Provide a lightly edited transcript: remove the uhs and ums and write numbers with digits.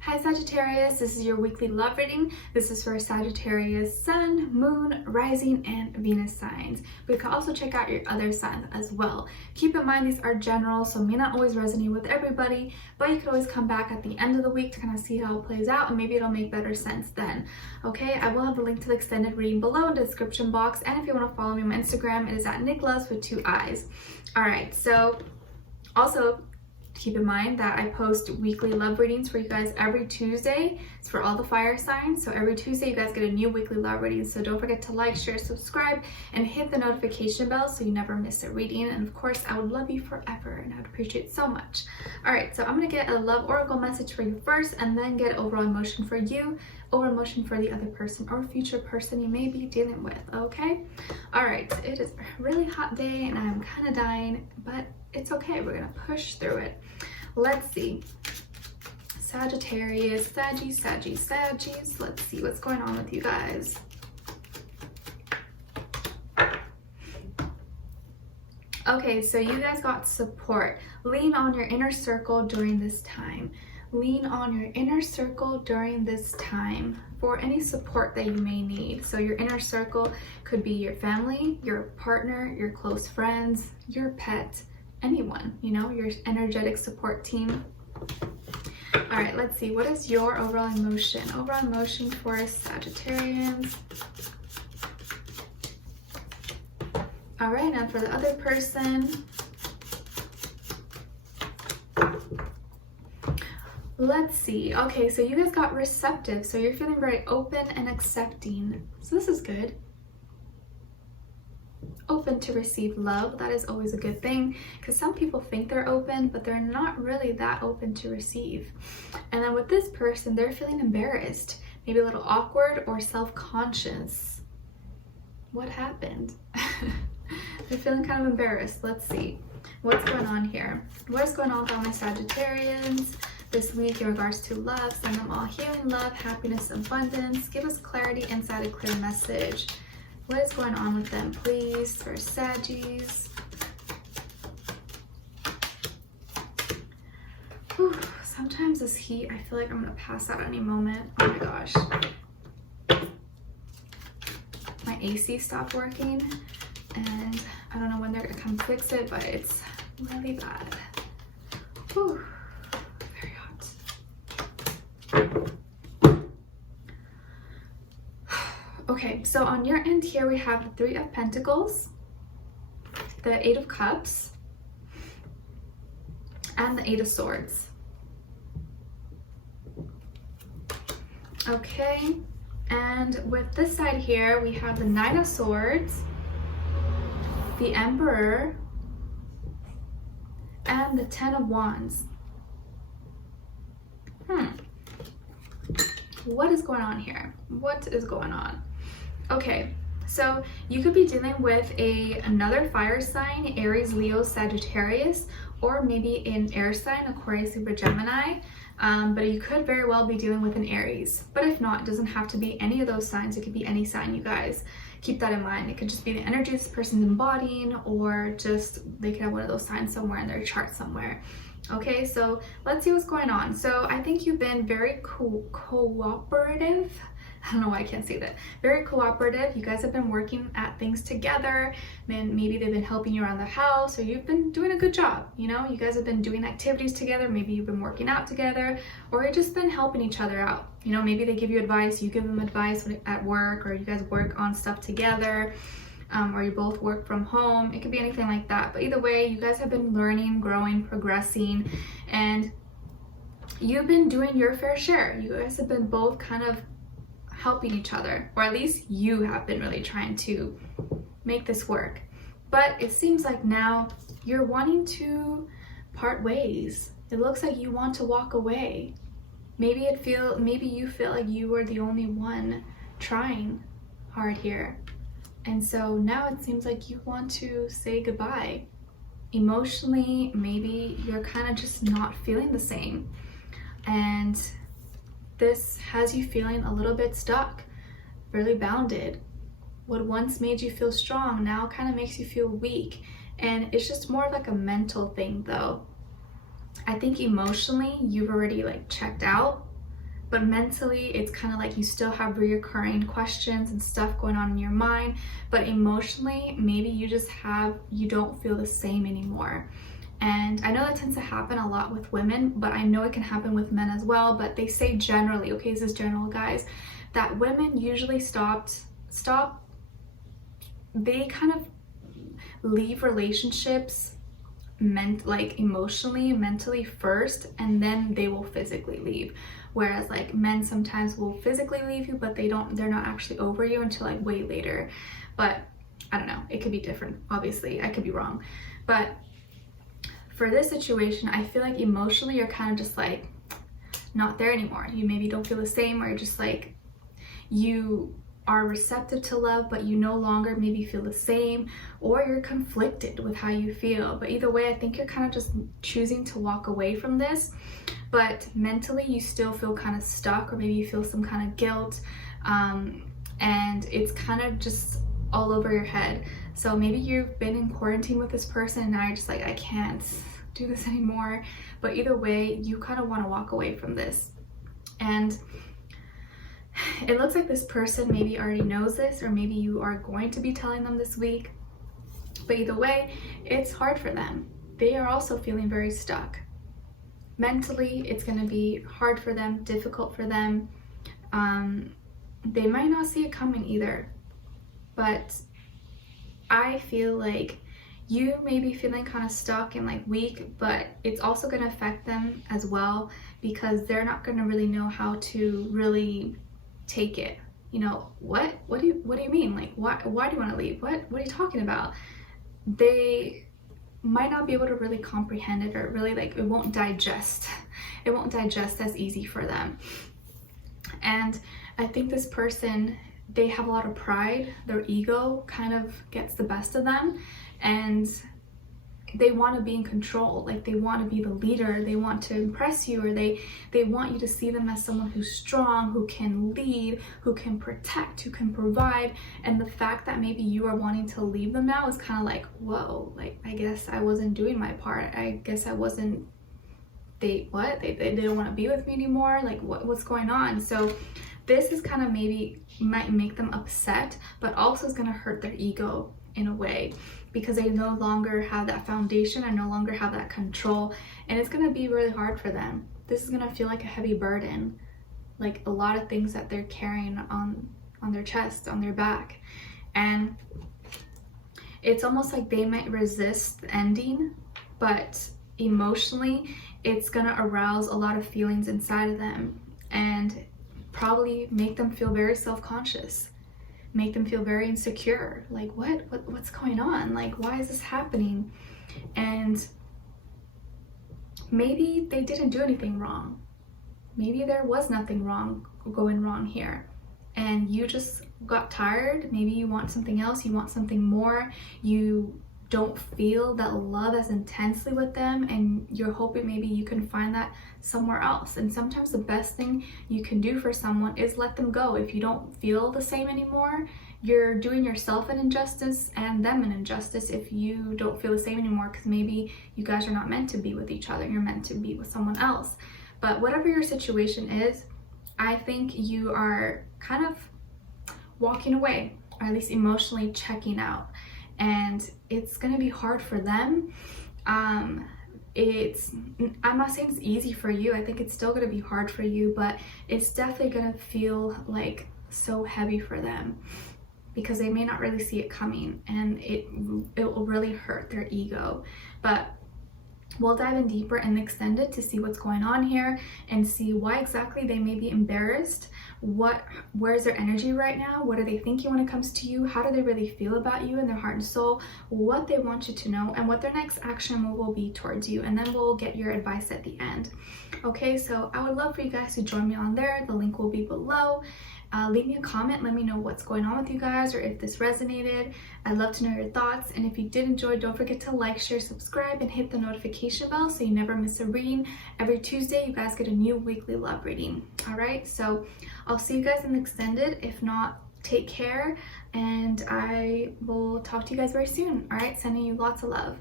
Hi Sagittarius, this is your weekly love reading. This is for Sagittarius Sun, Moon, Rising, and Venus signs. But you can also check out your other signs as well. Keep in mind these are general, so may not always resonate with everybody, but you can always come back at the end of the week to kind of see how it plays out, and maybe it'll make better sense then. Okay, I will have a link to the extended reading below in the description box, and if you want to follow me on my Instagram, it is at Nicloves with 2 eyes. Alright, so also keep in mind that I post weekly love readings for you guys every Tuesday. It's for all the fire signs. So every Tuesday you guys get a new weekly love reading. So don't forget to like, share, subscribe, and hit the notification bell so you never miss a reading. And of course, I would love you forever and I would appreciate it so much. All right, so I'm gonna get a love oracle message for you first and then get overall emotion for you, overall emotion for the other person or future person you may be dealing with, okay? All right, it is a really hot day and I'm kind of dying, but it's okay, we're gonna push through it. Let's see. Sagittarius, Saggies. Let's see what's going on with you guys. Okay, so you guys got support. Lean on your inner circle during this time. Lean on your inner circle during this time for any support that you may need. So your inner circle could be your family, your partner, your close friends, your pet, anyone, you know, your energetic support team. All right, let's see. What is your overall emotion? Overall emotion for Sagittarians. All right, now for the other person. Let's see. Okay, so you guys got receptive. So you're feeling very open and accepting. So this is good. Open to receive love. That is always a good thing because some people think they're open, but they're not really that open to receive. And then with this person, they're feeling embarrassed, maybe a little awkward or self-conscious. What happened? They're feeling kind of embarrassed. Let's see. What's going on here? What's going on with all my Sagittarians this week in regards to love? Send them all healing, love, happiness, abundance. Give us clarity, insight, a clear message. What is going on with them, please, for Saggies? Whew, sometimes this heat, I feel like I'm gonna pass out any moment. Oh my gosh. My AC stopped working, and I don't know when they're gonna come fix it, but it's really bad. Whew, very hot. Okay, so on your end here, we have the 3 of Pentacles, the 8 of Cups, and the 8 of Swords. Okay, and with this side here, we have the 9 of Swords, the Emperor, and the 10 of Wands. What is going on here? What is going on? Okay, so you could be dealing with another fire sign, Aries, Leo, Sagittarius, or maybe an air sign, Aquarius, Libra, Gemini. But you could very well be dealing with an Aries. But if not, it doesn't have to be any of those signs. It could be any sign, you guys. Keep that in mind. It could just be the energy this person's embodying, or just they could have one of those signs somewhere in their chart somewhere. Okay, so let's see what's going on. So I think you've been very cooperative. I don't know why I can't say that. Very cooperative. You guys have been working at things together, and maybe they've been helping you around the house, or you've been doing a good job. You know, you guys have been doing activities together. Maybe you've been working out together, or you've just been helping each other out. You know, maybe they give you advice, you give them advice at work, or you guys work on stuff together, or you both work from home. It could be anything like that. But either way, you guys have been learning, growing, progressing, and you've been doing your fair share. You guys have been both kind of helping each other, or at least you have been really trying to make this work. But it seems like now you're wanting to part ways. It looks like you want to walk away. Maybe you feel like you were the only one trying hard here. And so now it seems like you want to say goodbye. Emotionally, maybe you're kind of just not feeling the same. And this has you feeling a little bit stuck, really bounded. What once made you feel strong now kind of makes you feel weak. And it's just more like a mental thing though. I think emotionally you've already like checked out. but mentally it's kind of like you still have reoccurring questions and stuff going on in your mind, but emotionally maybe you don't feel the same anymore. And I know that tends to happen a lot with women, but I know it can happen with men as well. But they say generally, okay, this is general, guys, that women usually they kind of leave relationships emotionally, mentally first, and then they will physically leave. Whereas like men sometimes will physically leave you, but they're not actually over you until like way later. But I don't know, it could be different, obviously, I could be wrong. But for this situation, I feel like emotionally you're kind of just like not there anymore. You maybe don't feel the same, or you're just like, you are receptive to love, but you no longer maybe feel the same, or you're conflicted with how you feel. But either way, I think you're kind of just choosing to walk away from this. But mentally you still feel kind of stuck, or maybe you feel some kind of guilt, and it's kind of just all over your head. So maybe you've been in quarantine with this person and now you're just like, I can't do this anymore. But either way, you kind of want to walk away from this. And it looks like this person maybe already knows this, or maybe you are going to be telling them this week. But either way, it's hard for them. They are also feeling very stuck. Mentally, it's going to be hard for them, difficult for them. They might not see it coming either. But I feel like you may be feeling kind of stuck and like weak, but it's also going to affect them as well, because they're not going to really know how to really take it. You know, what do you mean? Like, why do you want to leave? What are you talking about? They might not be able to really comprehend it, or really like it won't digest as easy for them. And I think this person, they have a lot of pride. Their ego kind of gets the best of them, and they want to be in control. Like, they want to be the leader, they want to impress you, or they want you to see them as someone who's strong, who can lead, who can protect, who can provide. And the fact that maybe you are wanting to leave them now is kind of like, whoa, like, I guess I wasn't doing my part. I guess I wasn't, they don't want to be with me anymore. Like, what's going on? So this is kind of maybe might make them upset, but also is going to hurt their ego in a way, because they no longer have that foundation and no longer have that control, and it's going to be really hard for them. This is going to feel like a heavy burden, like a lot of things that they're carrying on their chest, on their back. And it's almost like they might resist the ending, but emotionally it's going to arouse a lot of feelings inside of them, and probably make them feel very self-conscious, make them feel very insecure. Like, what's going on? Like, why is this happening? And maybe they didn't do anything wrong. Maybe there was nothing going wrong here, and you just got tired. Maybe you want something else, you want something more, you don't feel that love as intensely with them, and you're hoping maybe you can find that somewhere else. And sometimes the best thing you can do for someone is let them go. If you don't feel the same anymore, you're doing yourself an injustice and them an injustice if you don't feel the same anymore, because maybe you guys are not meant to be with each other, you're meant to be with someone else. But whatever your situation is, I think you are kind of walking away, or at least emotionally checking out. And it's going to be hard for them. I'm not saying it's easy for you. I think it's still going to be hard for you, but it's definitely going to feel like so heavy for them, because they may not really see it coming, and it will really hurt their ego. But we'll dive in deeper and extend it to see what's going on here and see why exactly they may be embarrassed. Where's their energy right now? What are they thinking when it comes to you? How do they really feel about you in their heart and soul? What they want you to know, and what their next action move will be towards you. And then we'll get your advice at the end. Okay, so I would love for you guys to join me on there. The link will be below. Leave me a comment, let me know what's going on with you guys, or if this resonated. I'd love to know your thoughts. And if you did enjoy, don't forget to like, share, subscribe, and hit the notification bell so you never miss a reading. Every Tuesday you guys get a new weekly love reading. All right, so I'll see you guys in the extended. If not, take care, and I will talk to you guys very soon. All right, sending you lots of love.